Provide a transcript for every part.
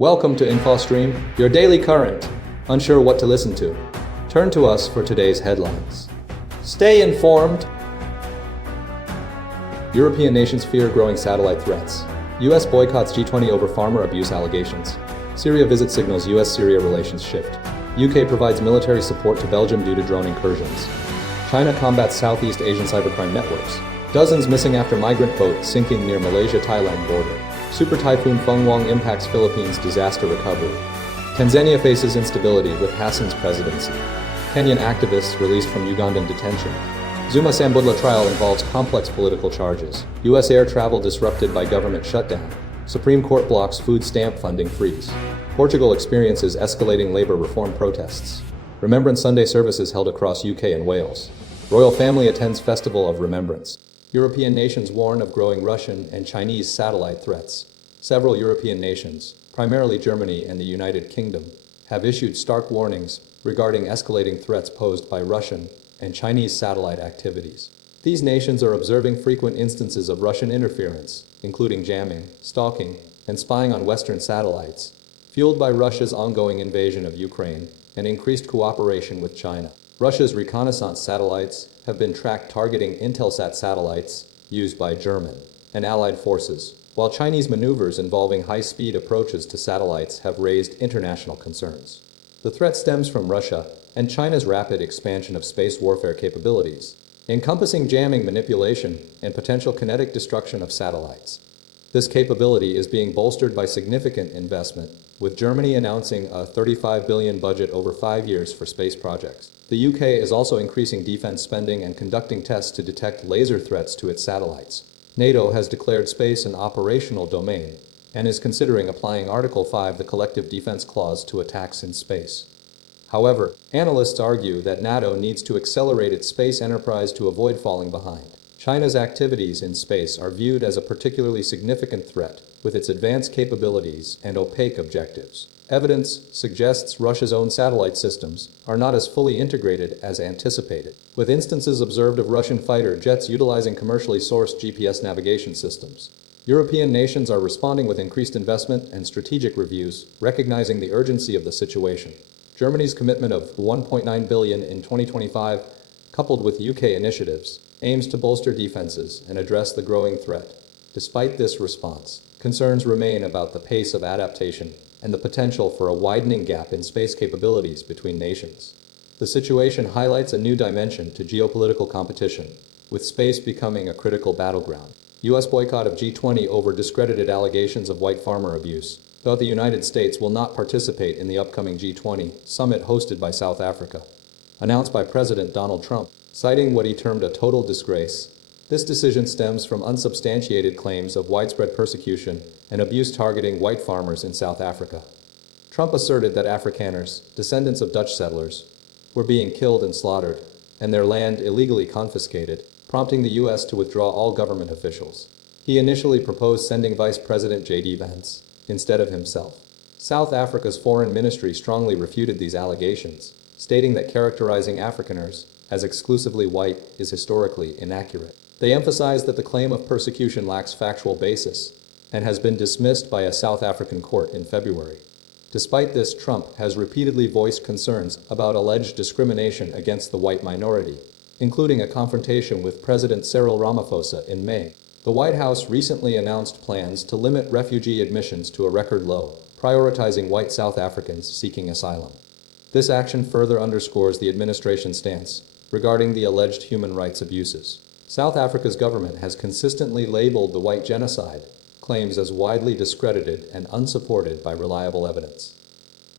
Welcome to InfoStream, your daily current. Unsure what to listen to? Turn to us for today's headlines. Stay informed. European nations fear growing satellite threats. US boycotts G20 over farmer abuse allegations. Syria visit signals US-Syria relations shift. UK provides military support to Belgium due to drone incursions. China combats Southeast Asian cybercrime networks. Dozens missing after migrant boat sinking near Malaysia-Thailand border. Super Typhoon Fung-Wong impacts Philippines disaster recovery. Tanzania faces instability with Hassan's presidency. Kenyan activists released from Ugandan detention. Zuma-Sambudla trial involves complex political charges. US air travel disrupted by government shutdown. Supreme Court blocks food stamp funding freeze. Portugal experiences escalating labor reform protests. Remembrance Sunday services held across UK and Wales. Royal family attends Festival of Remembrance. European nations warn of growing Russian and Chinese satellite threats. Several European nations, primarily Germany and the United Kingdom, have issued stark warnings regarding escalating threats posed by Russian and Chinese satellite activities. These nations are observing frequent instances of Russian interference, including jamming, stalking, and spying on Western satellites, fueled by Russia's ongoing invasion of Ukraine and increased cooperation with China. Russia's reconnaissance satellites have been tracked targeting Intelsat satellites used by German and Allied forces, while Chinese maneuvers involving high-speed approaches to satellites have raised international concerns. The threat stems from Russia and China's rapid expansion of space warfare capabilities, encompassing jamming, manipulation, and potential kinetic destruction of satellites. This capability is being bolstered by significant investment, with Germany announcing a $35 billion budget over 5 years for space projects. The UK is also increasing defense spending and conducting tests to detect laser threats to its satellites. NATO has declared space an operational domain and is considering applying Article 5, the Collective Defense Clause, to attacks in space. However, analysts argue that NATO needs to accelerate its space enterprise to avoid falling behind. China's activities in space are viewed as a particularly significant threat, with its advanced capabilities and opaque objectives. Evidence suggests Russia's own satellite systems are not as fully integrated as anticipated, with instances observed of Russian fighter jets utilizing commercially sourced GPS navigation systems. European nations are responding with increased investment and strategic reviews, recognizing the urgency of the situation. Germany's commitment of $1.9 billion in 2025, coupled with UK initiatives, aims to bolster defenses and address the growing threat. Despite this response, concerns remain about the pace of adaptation and the potential for a widening gap in space capabilities between nations. The situation highlights a new dimension to geopolitical competition, with space becoming a critical battleground. US boycott of G20 over discredited allegations of white farmer abuse, though the United States will not participate in the upcoming G20 summit hosted by South Africa. Announced by President Donald Trump, citing what he termed a total disgrace. This decision stems from unsubstantiated claims of widespread persecution and abuse targeting white farmers in South Africa. Trump asserted that Afrikaners, descendants of Dutch settlers, were being killed and slaughtered, and their land illegally confiscated, prompting the U.S. to withdraw all government officials. He initially proposed sending Vice President J.D. Vance instead of himself. South Africa's foreign ministry strongly refuted these allegations, stating that characterizing Afrikaners as exclusively white is historically inaccurate. They emphasized that the claim of persecution lacks factual basis and has been dismissed by a South African court in February. Despite this, Trump has repeatedly voiced concerns about alleged discrimination against the white minority, including a confrontation with President Cyril Ramaphosa in May. The White House recently announced plans to limit refugee admissions to a record low, prioritizing white South Africans seeking asylum. This action further underscores the administration's stance regarding the alleged human rights abuses. South Africa's government has consistently labeled the white genocide claims as widely discredited and unsupported by reliable evidence.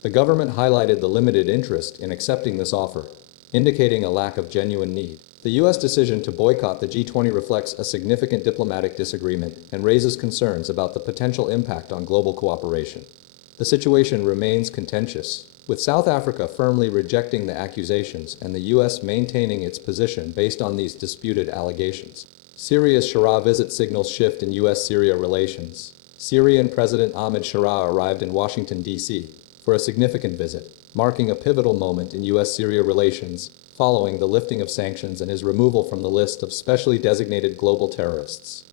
The government highlighted the limited interest in accepting this offer, indicating a lack of genuine need. The U.S. decision to boycott the G20 reflects a significant diplomatic disagreement and raises concerns about the potential impact on global cooperation. The situation remains contentious, with South Africa firmly rejecting the accusations and the U.S. maintaining its position based on these disputed allegations. Syria's Sharaa visit signals shift in US-Syria relations. Syrian President Ahmed Sharaa arrived in Washington, D.C. for a significant visit, marking a pivotal moment in US-Syria relations following the lifting of sanctions and his removal from the list of specially designated global terrorists.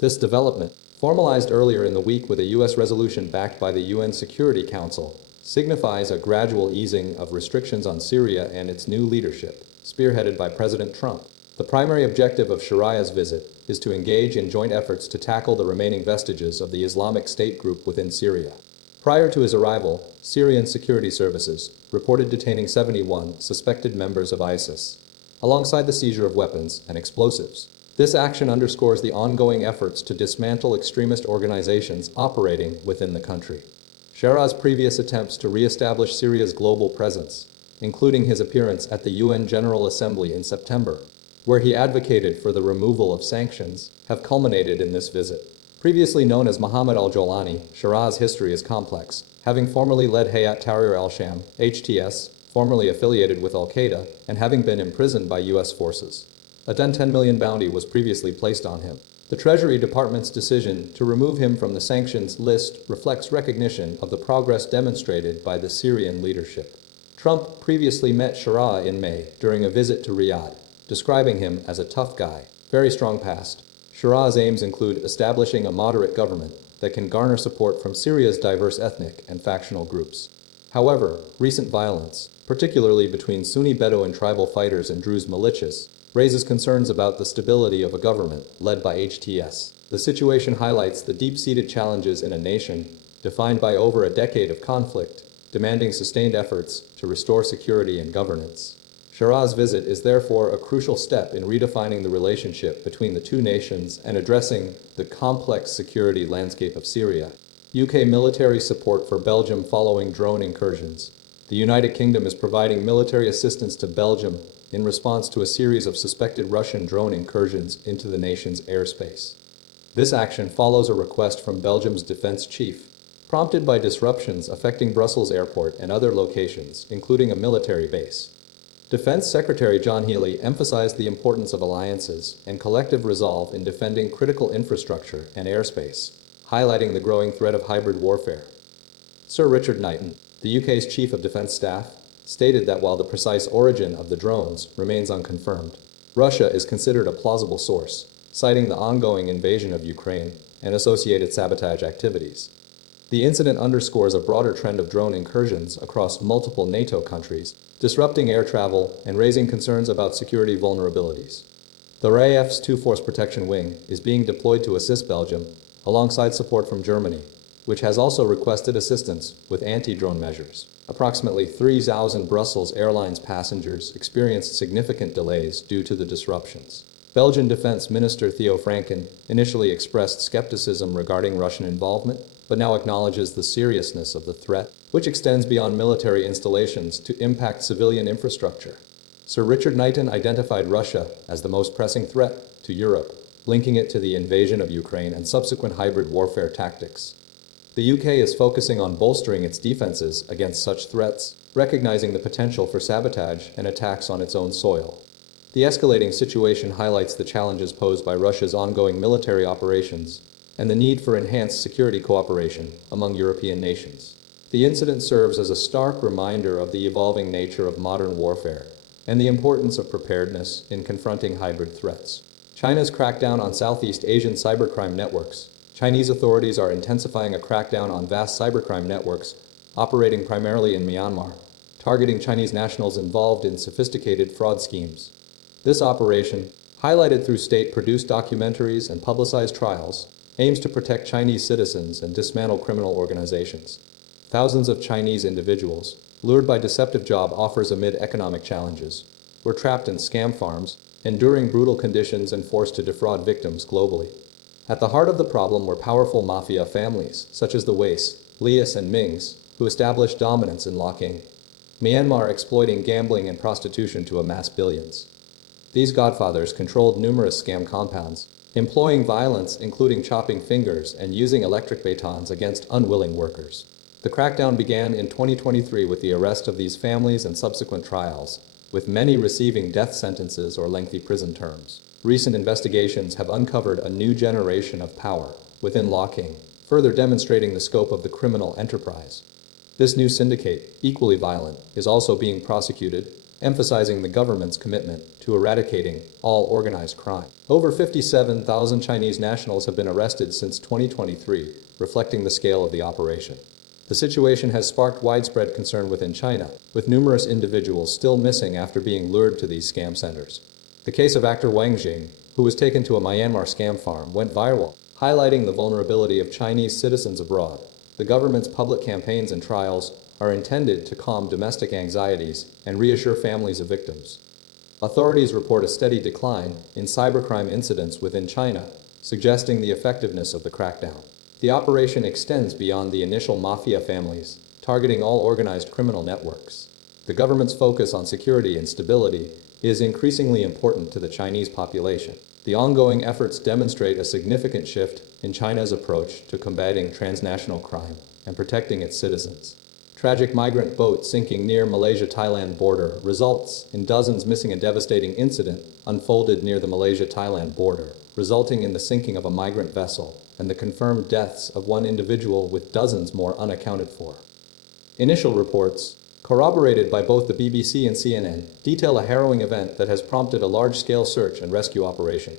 This development formalized earlier in the week with a U.S. resolution backed by the UN Security Council, signifies a gradual easing of restrictions on Syria and its new leadership, spearheaded by President Trump. The primary objective of Shara's visit is to engage in joint efforts to tackle the remaining vestiges of the Islamic State group within Syria. Prior to his arrival, Syrian security services reported detaining 71 suspected members of ISIS, alongside the seizure of weapons and explosives. This action underscores the ongoing efforts to dismantle extremist organizations operating within the country. Shara's previous attempts to re-establish Syria's global presence, including his appearance at the UN General Assembly in September, where he advocated for the removal of sanctions, have culminated in this visit. Previously known as Muhammad al-Jolani, Shara's history is complex, having formerly led Hayat Tahrir al-Sham, HTS, formerly affiliated with al-Qaeda, and having been imprisoned by U.S. forces. A $10 million bounty was previously placed on him. The Treasury Department's decision to remove him from the sanctions list reflects recognition of the progress demonstrated by the Syrian leadership. Trump previously met Sharaa in May during a visit to Riyadh, describing him as a tough guy. Very strong past. Shara's aims include establishing a moderate government that can garner support from Syria's diverse ethnic and factional groups. However, recent violence, particularly between Sunni Bedouin tribal fighters and Druze militias, raises concerns about the stability of a government led by HTS. The situation highlights the deep-seated challenges in a nation defined by over a decade of conflict, demanding sustained efforts to restore security and governance. Shara's visit is therefore a crucial step in redefining the relationship between the two nations and addressing the complex security landscape of Syria. UK military support for Belgium following drone incursions. The United Kingdom is providing military assistance to Belgium in response to a series of suspected Russian drone incursions into the nation's airspace. This action follows a request from Belgium's defense chief, prompted by disruptions affecting Brussels airport and other locations, including a military base. Defense Secretary John Healey emphasized the importance of alliances and collective resolve in defending critical infrastructure and airspace, highlighting the growing threat of hybrid warfare. Sir Richard Knighton, the UK's Chief of Defence Staff, stated that while the precise origin of the drones remains unconfirmed, Russia is considered a plausible source, citing the ongoing invasion of Ukraine and associated sabotage activities. The incident underscores a broader trend of drone incursions across multiple NATO countries, disrupting air travel and raising concerns about security vulnerabilities. The RAF's 2 Force Protection Wing is being deployed to assist Belgium, alongside support from Germany, which has also requested assistance with anti-drone measures. Approximately 3,000 Brussels Airlines passengers experienced significant delays due to the disruptions. Belgian Defense Minister Theo Franken initially expressed skepticism regarding Russian involvement, but now acknowledges the seriousness of the threat, which extends beyond military installations to impact civilian infrastructure. Sir Richard Knighton identified Russia as the most pressing threat to Europe, linking it to the invasion of Ukraine and subsequent hybrid warfare tactics. The UK is focusing on bolstering its defenses against such threats, recognizing the potential for sabotage and attacks on its own soil. The escalating situation highlights the challenges posed by Russia's ongoing military operations and the need for enhanced security cooperation among European nations. The incident serves as a stark reminder of the evolving nature of modern warfare and the importance of preparedness in confronting hybrid threats. China's crackdown on Southeast Asian cybercrime networks. Chinese authorities are intensifying a crackdown on vast cybercrime networks operating primarily in Myanmar, targeting Chinese nationals involved in sophisticated fraud schemes. This operation, highlighted through state-produced documentaries and publicized trials, aims to protect Chinese citizens and dismantle criminal organizations. Thousands of Chinese individuals, lured by deceptive job offers amid economic challenges, were trapped in scam farms, enduring brutal conditions and forced to defraud victims globally. At the heart of the problem were powerful mafia families, such as the Weiss, Lias and Mings, who established dominance in locking Myanmar, exploiting gambling and prostitution to amass billions. These godfathers controlled numerous scam compounds, employing violence including chopping fingers and using electric batons against unwilling workers. The crackdown began in 2023 with the arrest of these families and subsequent trials, with many receiving death sentences or lengthy prison terms. Recent investigations have uncovered a new generation of power within locking, further demonstrating the scope of the criminal enterprise. This new syndicate, equally violent, is also being prosecuted, emphasizing the government's commitment to eradicating all organized crime. Over 57,000 Chinese nationals have been arrested since 2023, reflecting the scale of the operation. The situation has sparked widespread concern within China, with numerous individuals still missing after being lured to these scam centers. The case of actor Wang Jing, who was taken to a Myanmar scam farm, went viral, highlighting the vulnerability of Chinese citizens abroad. The government's public campaigns and trials are intended to calm domestic anxieties and reassure families of victims. Authorities report a steady decline in cybercrime incidents within China, suggesting the effectiveness of the crackdown. The operation extends beyond the initial mafia families, targeting all organized criminal networks. The government's focus on security and stability is increasingly important to the Chinese population. The ongoing efforts demonstrate a significant shift in China's approach to combating transnational crime and protecting its citizens. Tragic migrant boat sinking near Malaysia-Thailand border results in dozens missing. A devastating incident unfolded near the Malaysia-Thailand border, resulting in the sinking of a migrant vessel and the confirmed deaths of one individual, with dozens more unaccounted for. Initial reports, corroborated by both the BBC and CNN, detail a harrowing event that has prompted a large-scale search and rescue operation.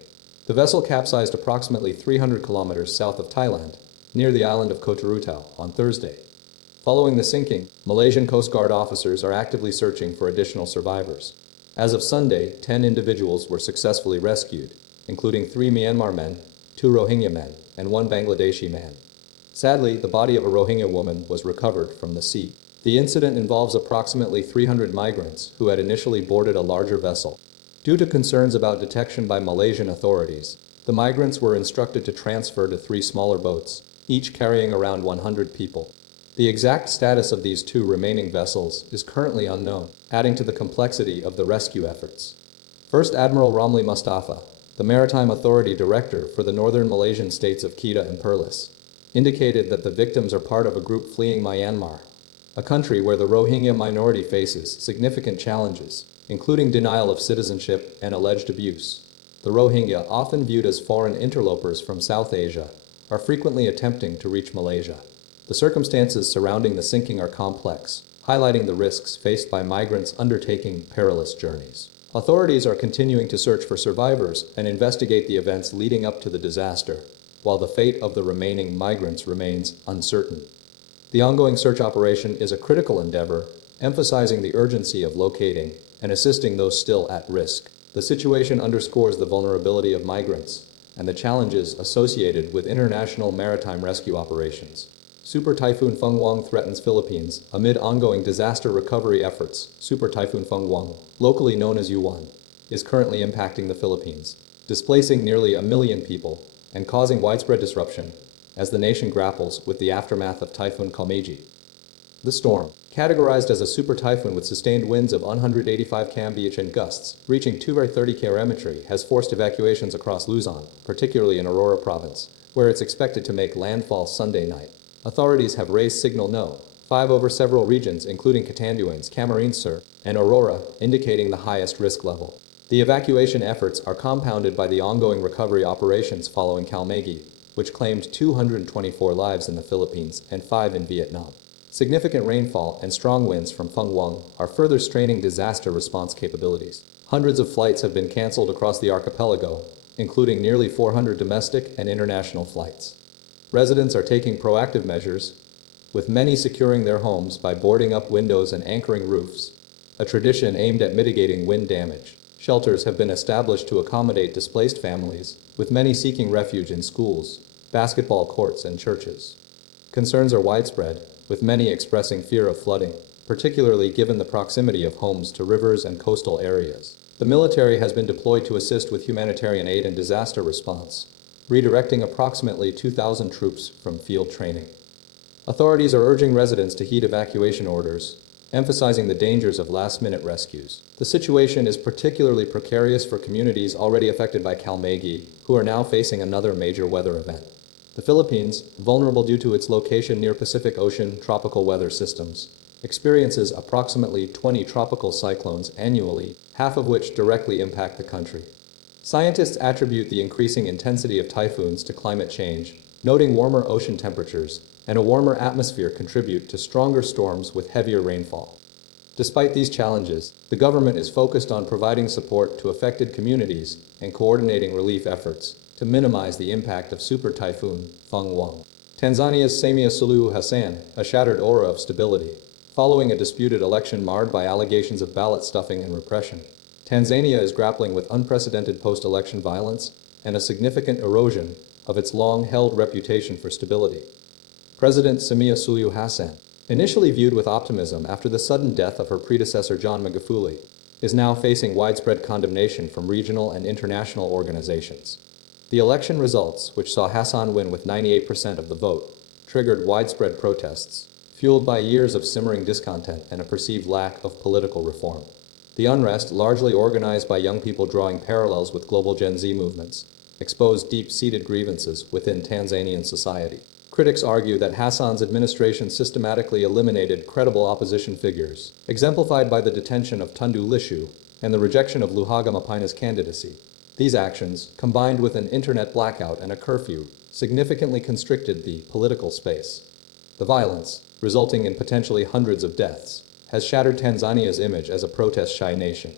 The vessel capsized approximately 300 kilometers south of Thailand, near the island of Koh Tao, on Thursday. Following the sinking, Malaysian Coast Guard officers are actively searching for additional survivors. As of Sunday, 10 individuals were successfully rescued, including 3 Myanmar men, 2 Rohingya men, and 1 Bangladeshi man. Sadly, the body of a Rohingya woman was recovered from the sea. The incident involves approximately 300 migrants who had initially boarded a larger vessel. Due to concerns about detection by Malaysian authorities, the migrants were instructed to transfer to 3 smaller boats, each carrying around 100 people. The exact status of these 2 remaining vessels is currently unknown, adding to the complexity of the rescue efforts. First Admiral Ramli Mustafa, the Maritime Authority Director for the northern Malaysian states of Kedah and Perlis, indicated that the victims are part of a group fleeing Myanmar, a country where the Rohingya minority faces significant challenges, including denial of citizenship and alleged abuse. The Rohingya, often viewed as foreign interlopers from South Asia, are frequently attempting to reach Malaysia. The circumstances surrounding the sinking are complex, highlighting the risks faced by migrants undertaking perilous journeys. Authorities are continuing to search for survivors and investigate the events leading up to the disaster, while the fate of the remaining migrants remains uncertain. The ongoing search operation is a critical endeavor, emphasizing the urgency of locating and assisting those still at risk. The situation underscores the vulnerability of migrants and the challenges associated with international maritime rescue operations. Super Typhoon Fung-Wong threatens Philippines amid ongoing disaster recovery efforts. Super Typhoon Fung-Wong, locally known as U1, is currently impacting the Philippines, displacing nearly 1 million people and causing widespread disruption as the nation grapples with the aftermath of Typhoon Kalmeji. The storm, categorized as a super typhoon with sustained winds of 185 km/h and gusts reaching 230 km/h, has forced evacuations across Luzon, particularly in Aurora province, where it's expected to make landfall Sunday night. Authorities have raised signal No. 5 over several regions, including Catanduanes, Camarines Sur, and Aurora, indicating the highest risk level. The evacuation efforts are compounded by the ongoing recovery operations following Kalmeji, which claimed 224 lives in the Philippines and 5 in Vietnam. Significant rainfall and strong winds from Fung-Wong are further straining disaster response capabilities. Hundreds of flights have been canceled across the archipelago, including nearly 400 domestic and international flights. Residents are taking proactive measures, with many securing their homes by boarding up windows and anchoring roofs, a tradition aimed at mitigating wind damage. Shelters have been established to accommodate displaced families, with many seeking refuge in schools, basketball courts, and churches. Concerns are widespread, with many expressing fear of flooding, particularly given the proximity of homes to rivers and coastal areas. The military has been deployed to assist with humanitarian aid and disaster response, redirecting approximately 2,000 troops from field training. Authorities are urging residents to heed evacuation orders, emphasizing the dangers of last-minute rescues. The situation is particularly precarious for communities already affected by Kalmeji, who are now facing another major weather event. The Philippines, vulnerable due to its location near Pacific Ocean tropical weather systems, experiences approximately 20 tropical cyclones annually, half of which directly impact the country. Scientists attribute the increasing intensity of typhoons to climate change, noting warmer ocean temperatures and a warmer atmosphere contribute to stronger storms with heavier rainfall. Despite these challenges, the government is focused on providing support to affected communities and coordinating relief efforts to minimize the impact of Super Typhoon Fung-Wong. Tanzania's Samia Suluhu Hassan, a shattered aura of stability. Following a disputed election marred by allegations of ballot stuffing and repression, Tanzania is grappling with unprecedented post-election violence and a significant erosion of its long-held reputation for stability. President Samia Suluhu Hassan, initially viewed with optimism after the sudden death of her predecessor John Magufuli, is now facing widespread condemnation from regional and international organizations. The election results, which saw Hassan win with 98% of the vote, triggered widespread protests, fueled by years of simmering discontent and a perceived lack of political reform. The unrest, largely organized by young people drawing parallels with global Gen Z movements, exposed deep-seated grievances within Tanzanian society. Critics argue that Hassan's administration systematically eliminated credible opposition figures, exemplified by the detention of Tundu Lissu and the rejection of Luhaga Mapaina's candidacy. These actions, combined with an internet blackout and a curfew, significantly constricted the political space. The violence, resulting in potentially hundreds of deaths, has shattered Tanzania's image as a protest-shy nation.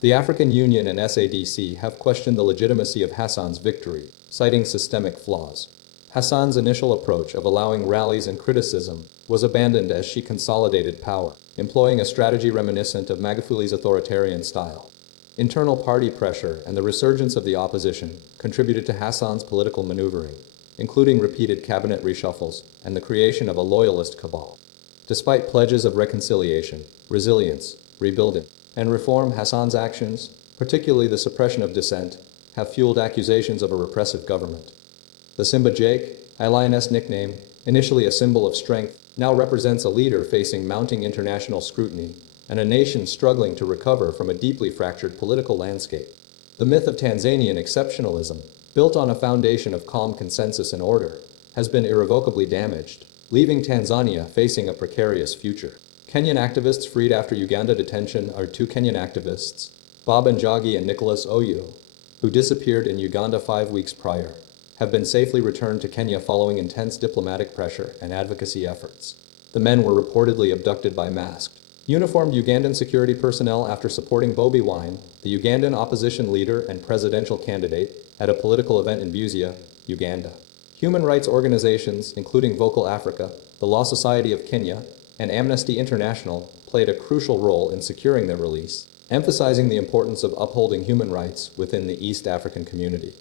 The African Union and SADC have questioned the legitimacy of Hassan's victory, citing systemic flaws. Hassan's initial approach of allowing rallies and criticism was abandoned as she consolidated power, employing a strategy reminiscent of Magufuli's authoritarian style. Internal party pressure and the resurgence of the opposition contributed to Hassan's political maneuvering, including repeated cabinet reshuffles and the creation of a loyalist cabal. Despite pledges of reconciliation, resilience, rebuilding, and reform, Hassan's actions, particularly the suppression of dissent, have fueled accusations of a repressive government. The Simba Jake, a lioness nickname, initially a symbol of strength, now represents a leader facing mounting international scrutiny and a nation struggling to recover from a deeply fractured political landscape. The myth of Tanzanian exceptionalism, built on a foundation of calm consensus and order, has been irrevocably damaged, leaving Tanzania facing a precarious future. Kenyan activists freed after Uganda detention are two Kenyan activists, Bob Njagi and Nicholas Oyo, who disappeared in Uganda 5 weeks prior, have been safely returned to Kenya following intense diplomatic pressure and advocacy efforts. The men were reportedly abducted by masked, uniformed Ugandan security personnel after supporting Bobi Wine, the Ugandan opposition leader and presidential candidate, at a political event in Busia, Uganda. Human rights organizations, including Vocal Africa, the Law Society of Kenya, and Amnesty International, played a crucial role in securing their release, emphasizing the importance of upholding human rights within the East African community.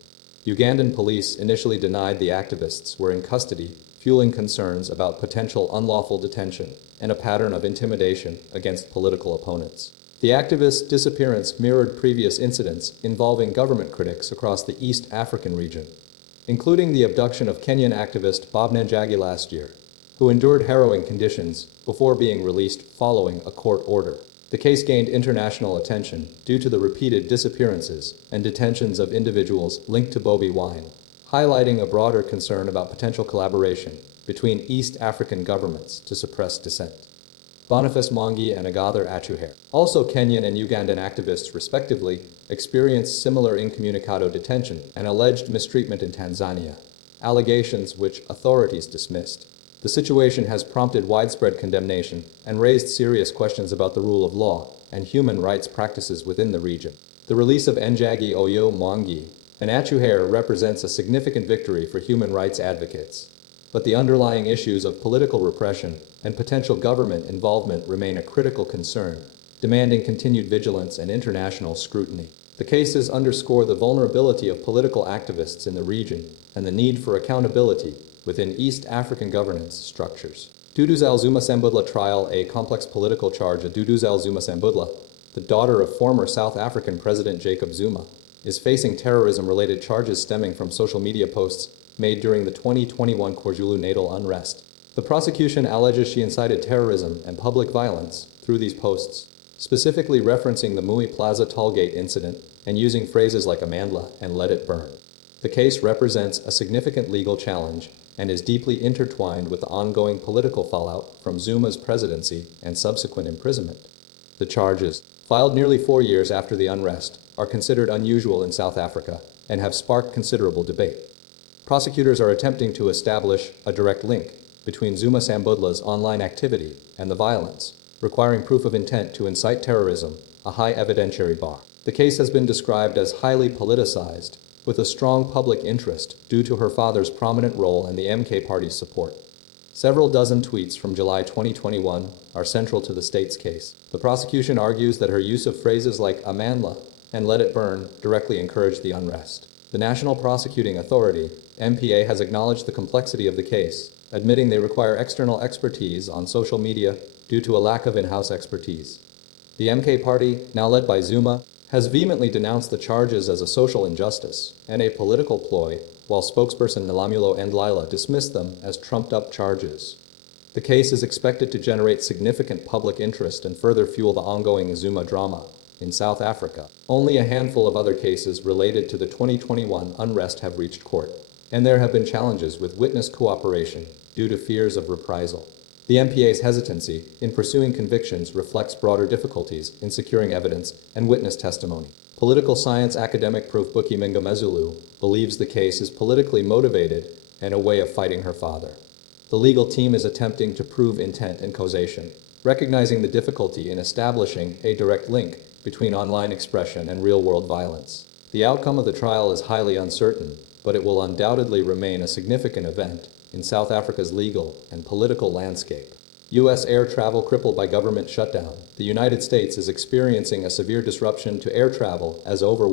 Ugandan police initially denied the activists were in custody, fueling concerns about potential unlawful detention and a pattern of intimidation against political opponents. The activists' disappearance mirrored previous incidents involving government critics across the East African region, including the abduction of Kenyan activist Bob Njagi last year, who endured harrowing conditions before being released following a court order. The case gained international attention due to the repeated disappearances and detentions of individuals linked to Bobi Wine, highlighting a broader concern about potential collaboration between East African governments to suppress dissent. Boniface Mwangi and Agatha Achuhere, also Kenyan and Ugandan activists respectively, experienced similar incommunicado detention and alleged mistreatment in Tanzania, allegations which authorities dismissed. The situation has prompted widespread condemnation and raised serious questions about the rule of law and human rights practices within the region. The release of Njagi Oyo Mwangi and Achuhere represents a significant victory for human rights advocates. But the underlying issues of political repression and potential government involvement remain a critical concern, demanding continued vigilance and international scrutiny. The cases underscore the vulnerability of political activists in the region and the need for accountability within East African governance structures. Duduzile Zuma-Sambudla trial. A complex political charge of Duduzile Zuma-Sambudla, the daughter of former South African President Jacob Zuma, is facing terrorism-related charges stemming from social media posts made during the 2021 KwaZulu-Natal unrest. The prosecution alleges she incited terrorism and public violence through these posts, specifically referencing the Mui Plaza Tollgate incident and using phrases like Amandla and let it burn. The case represents a significant legal challenge and is deeply intertwined with the ongoing political fallout from Zuma's presidency and subsequent imprisonment. The charges, filed nearly 4 years after the unrest, are considered unusual in South Africa and have sparked considerable debate. Prosecutors are attempting to establish a direct link between Zuma-Sambudla's online activity and the violence, requiring proof of intent to incite terrorism, a high evidentiary bar. The case has been described as highly politicized, with a strong public interest due to her father's prominent role and the MK party's support. Several dozen tweets from July 2021 are central to the state's case. The prosecution argues that her use of phrases like "Amandla" and "let it burn" directly encouraged the unrest. The National Prosecuting Authority, NPA, has acknowledged the complexity of the case, admitting they require external expertise on social media due to a lack of in-house expertise. The MK party, now led by Zuma, has vehemently denounced the charges as a social injustice and a political ploy, while spokesperson Nalamulo Ndlila dismissed them as trumped-up charges. The case is expected to generate significant public interest and further fuel the ongoing Zuma drama. In South Africa, only a handful of other cases related to the 2021 unrest have reached court, and there have been challenges with witness cooperation due to fears of reprisal. The MPA's hesitancy in pursuing convictions reflects broader difficulties in securing evidence and witness testimony. Political science academic Prof. Mengumezulu believes the case is politically motivated and a way of fighting her father. The legal team is attempting to prove intent and causation, recognizing the difficulty in establishing a direct link between online expression and real-world violence. The outcome of the trial is highly uncertain, but it will undoubtedly remain a significant event in South Africa's legal and political landscape. U.S. air travel crippled by government shutdown. The United States is experiencing a severe disruption to air travel as over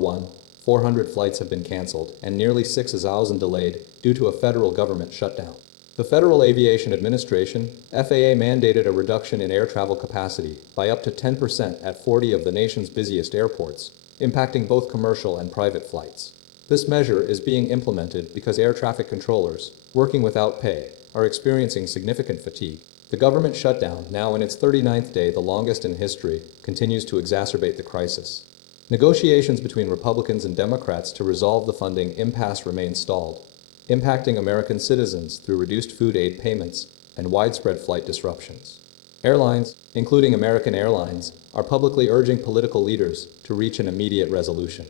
400 flights have been canceled and nearly 6,000 delayed due to a federal government shutdown. The Federal Aviation Administration, FAA, mandated a reduction in air travel capacity by up to 10% at 40 of the nation's busiest airports, impacting both commercial and private flights. This measure is being implemented because air traffic controllers, working without pay, are experiencing significant fatigue. The government shutdown, now in its 39th day, the longest in history, continues to exacerbate the crisis. Negotiations between Republicans and Democrats to resolve the funding impasse remain stalled, impacting American citizens through reduced food aid payments and widespread flight disruptions. Airlines, including American Airlines, are publicly urging political leaders to reach an immediate resolution.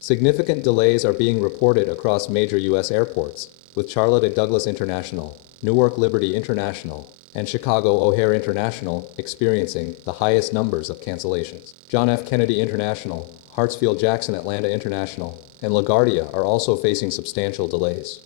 Significant delays are being reported across major U.S. airports, with Charlotte Douglas International, Newark Liberty International, and Chicago O'Hare International experiencing the highest numbers of cancellations. John F. Kennedy International, Hartsfield-Jackson Atlanta International, and LaGuardia are also facing substantial delays.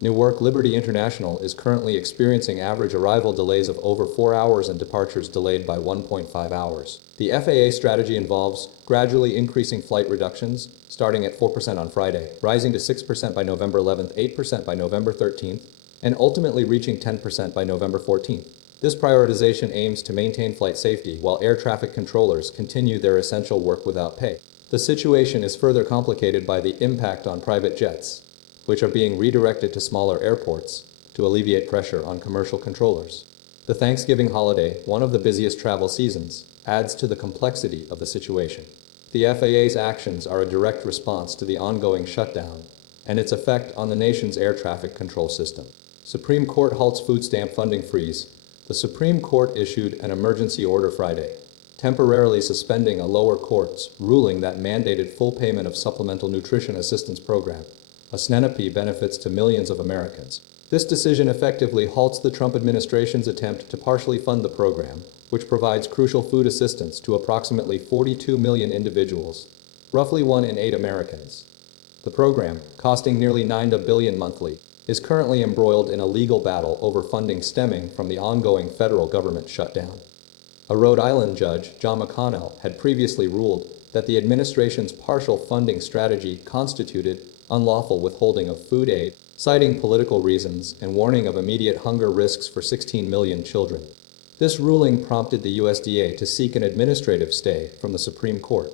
Newark Liberty International is currently experiencing average arrival delays of over 4 hours and departures delayed by 1.5 hours. The FAA strategy involves gradually increasing flight reductions, starting at 4% on Friday, rising to 6% by November 11th, 8% by November 13th, and ultimately reaching 10% by November 14th. This prioritization aims to maintain flight safety while air traffic controllers continue their essential work without pay. The situation is further complicated by the impact on private jets, which are being redirected to smaller airports to alleviate pressure on commercial controllers. The Thanksgiving holiday, one of the busiest travel seasons, adds to the complexity of the situation. The FAA's actions are a direct response to the ongoing shutdown and its effect on the nation's air traffic control system. Supreme Court halts food stamp funding freeze. The Supreme Court issued an emergency order Friday, temporarily suspending a lower court's ruling that mandated full payment of Supplemental Nutrition Assistance Program, a SNAP benefits to millions of Americans. This decision effectively halts the Trump administration's attempt to partially fund the program, which provides crucial food assistance to approximately 42 million individuals, roughly 1 in 8 Americans. The program, costing nearly $9 billion monthly, is currently embroiled in a legal battle over funding stemming from the ongoing federal government shutdown. A Rhode Island judge, John McConnell, had previously ruled that the administration's partial funding strategy constituted unlawful withholding of food aid, citing political reasons and warning of immediate hunger risks for 16 million children. This ruling prompted the USDA to seek an administrative stay from the Supreme Court.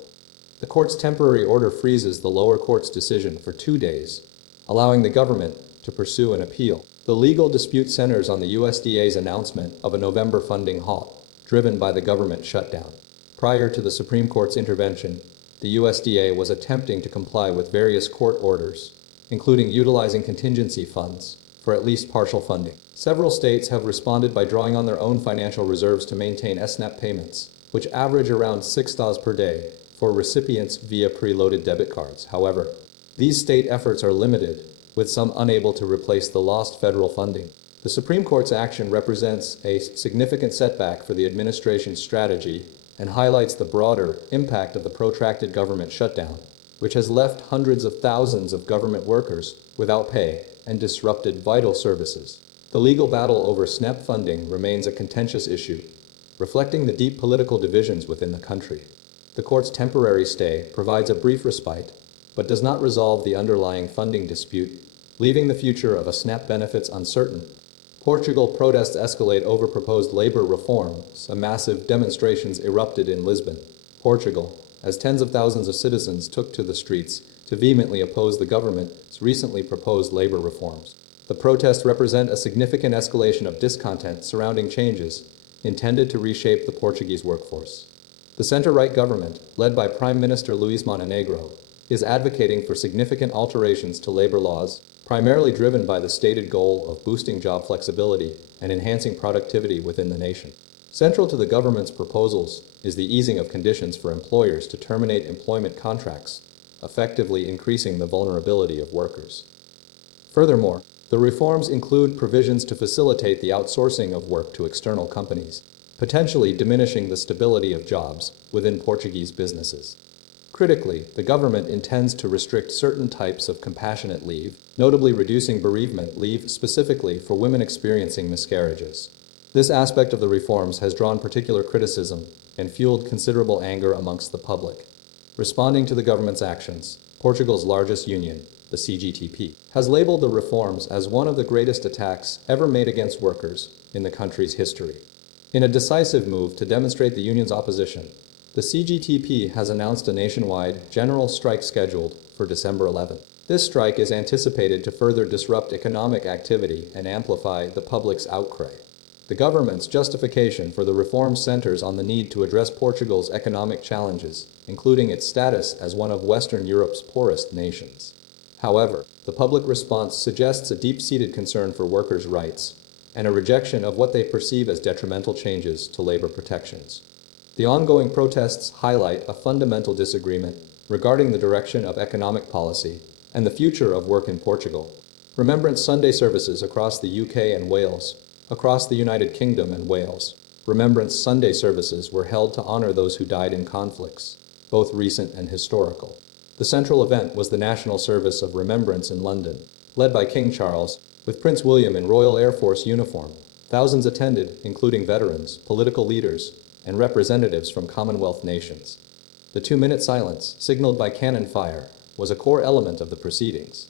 The court's temporary order freezes the lower court's decision for 2 days, allowing the government to pursue an appeal. The legal dispute centers on the USDA's announcement of a November funding halt, driven by the government shutdown. Prior to the Supreme Court's intervention, the USDA was attempting to comply with various court orders, including utilizing contingency funds for at least partial funding. Several states have responded by drawing on their own financial reserves to maintain SNAP payments, which average around $6 per day for recipients via preloaded debit cards. However, these state efforts are limited, with some unable to replace the lost federal funding. The Supreme Court's action represents a significant setback for the administration's strategy and highlights the broader impact of the protracted government shutdown, which has left hundreds of thousands of government workers without pay and disrupted vital services. The legal battle over SNAP funding remains a contentious issue, reflecting the deep political divisions within the country. The court's temporary stay provides a brief respite, but does not resolve the underlying funding dispute, leaving the future of SNAP benefits uncertain. Portugal protests escalate over proposed labor reforms. Massive demonstrations erupted in Lisbon, Portugal, as tens of thousands of citizens took to the streets to vehemently oppose the government's recently proposed labor reforms. The protests represent a significant escalation of discontent surrounding changes intended to reshape the Portuguese workforce. The center-right government, led by Prime Minister Luís Montenegro, is advocating for significant alterations to labor laws, primarily driven by the stated goal of boosting job flexibility and enhancing productivity within the nation. Central to the government's proposals is the easing of conditions for employers to terminate employment contracts, effectively increasing the vulnerability of workers. Furthermore, the reforms include provisions to facilitate the outsourcing of work to external companies, potentially diminishing the stability of jobs within Portuguese businesses. Critically, the government intends to restrict certain types of compassionate leave, notably reducing bereavement leave specifically for women experiencing miscarriages. This aspect of the reforms has drawn particular criticism and fueled considerable anger amongst the public. Responding to the government's actions, Portugal's largest union, the CGTP, has labeled the reforms as one of the greatest attacks ever made against workers in the country's history. In a decisive move to demonstrate the union's opposition, the CGTP has announced a nationwide general strike scheduled for December 11. This strike is anticipated to further disrupt economic activity and amplify the public's outcry. The government's justification for the reform centers on the need to address Portugal's economic challenges, including its status as one of Western Europe's poorest nations. However, the public response suggests a deep-seated concern for workers' rights and a rejection of what they perceive as detrimental changes to labor protections. The ongoing protests highlight a fundamental disagreement regarding the direction of economic policy and the future of work in Portugal. Remembrance Sunday services across the UK and Wales, across the United Kingdom and Wales. Remembrance Sunday services were held to honor those who died in conflicts, both recent and historical. The central event was the National Service of Remembrance in London, led by King Charles, with Prince William in Royal Air Force uniform. Thousands attended, including veterans, political leaders, and representatives from Commonwealth nations. The 2-minute silence, signaled by cannon fire, was a core element of the proceedings.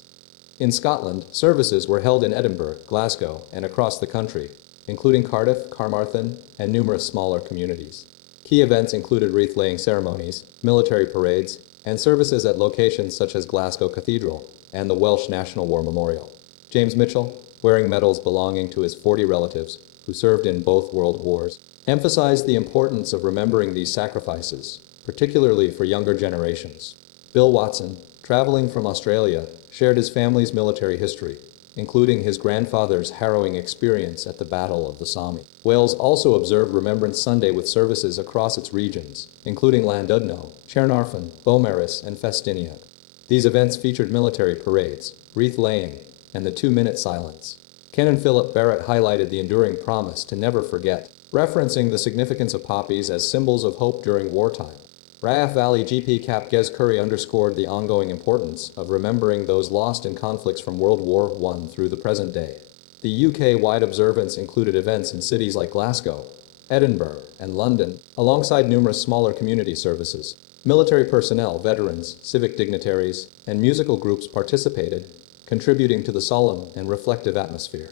In Scotland, services were held in Edinburgh, Glasgow, and across the country, including Cardiff, Carmarthen, and numerous smaller communities. Key events included wreath-laying ceremonies, military parades, and services at locations such as Glasgow Cathedral and the Welsh National War Memorial. James Mitchell, wearing medals belonging to his 40 relatives who served in both world wars, emphasized the importance of remembering these sacrifices, particularly for younger generations. Bill Watson, traveling from Australia, shared his family's military history, including his grandfather's harrowing experience at the Battle of the Somme. Wales also observed Remembrance Sunday with services across its regions, including Llandudno, Caernarfon, Beaumaris, and Festiniog. These events featured military parades, wreath-laying, and the 2-minute silence. Canon Philip Barrett highlighted the enduring promise to never forget, referencing the significance of poppies as symbols of hope during wartime. Rift Valley GP Cap Gez Curry underscored the ongoing importance of remembering those lost in conflicts from World War I through the present day. The UK-wide observance included events in cities like Glasgow, Edinburgh, and London, alongside numerous smaller community services. Military personnel, veterans, civic dignitaries, and musical groups participated, contributing to the solemn and reflective atmosphere.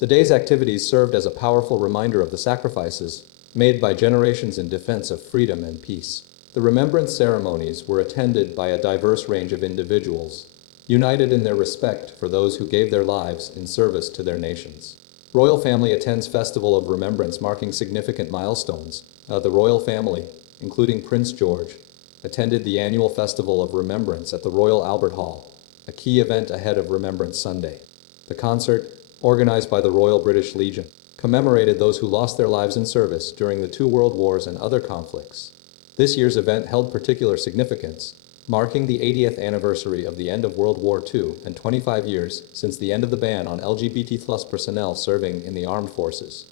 The day's activities served as a powerful reminder of the sacrifices made by generations in defense of freedom and peace. The remembrance ceremonies were attended by a diverse range of individuals, united in their respect for those who gave their lives in service to their nations. Royal family attends Festival of Remembrance, marking significant milestones. The royal family, including Prince George, attended the annual Festival of Remembrance at the Royal Albert Hall, a key event ahead of Remembrance Sunday. The concert, organized by the Royal British Legion, commemorated those who lost their lives in service during the 2 world wars and other conflicts. This year's event held particular significance, marking the 80th anniversary of the end of World War II and 25 years since the end of the ban on LGBT+ personnel serving in the armed forces.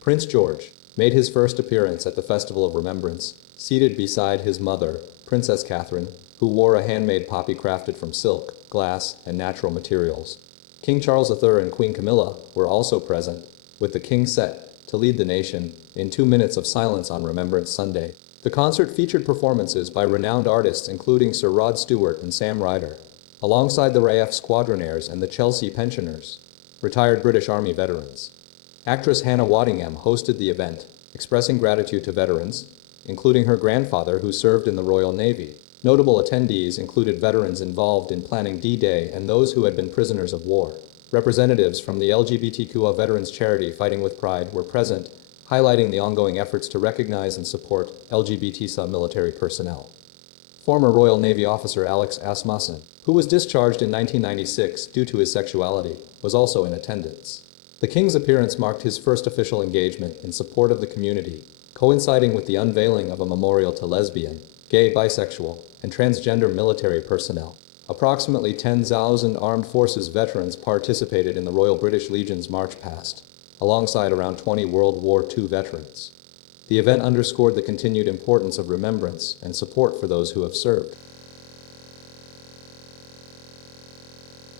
Prince George made his first appearance at the Festival of Remembrance, seated beside his mother, Princess Catherine, who wore a handmade poppy crafted from silk, glass, and natural materials. King Charles III and Queen Camilla were also present, with the king set to lead the nation in 2 minutes of silence on Remembrance Sunday. The concert featured performances by renowned artists including Sir Rod Stewart and Sam Ryder, alongside the RAF Squadronaires and the Chelsea Pensioners, retired British Army veterans. Actress Hannah Waddingham hosted the event, expressing gratitude to veterans, including her grandfather who served in the Royal Navy. Notable attendees included veterans involved in planning D-Day and those who had been prisoners of war. Representatives from the LGBTQA veterans charity Fighting with Pride were present, highlighting the ongoing efforts to recognize and support LGBT military personnel. Former Royal Navy officer Alex Asmussen, who was discharged in 1996 due to his sexuality, was also in attendance. The king's appearance marked his first official engagement in support of the community, coinciding with the unveiling of a memorial to lesbian, gay, bisexual, and transgender military personnel. Approximately 10,000 armed forces veterans participated in the Royal British Legion's March Past, alongside around 20 World War II veterans. The event underscored the continued importance of remembrance and support for those who have served.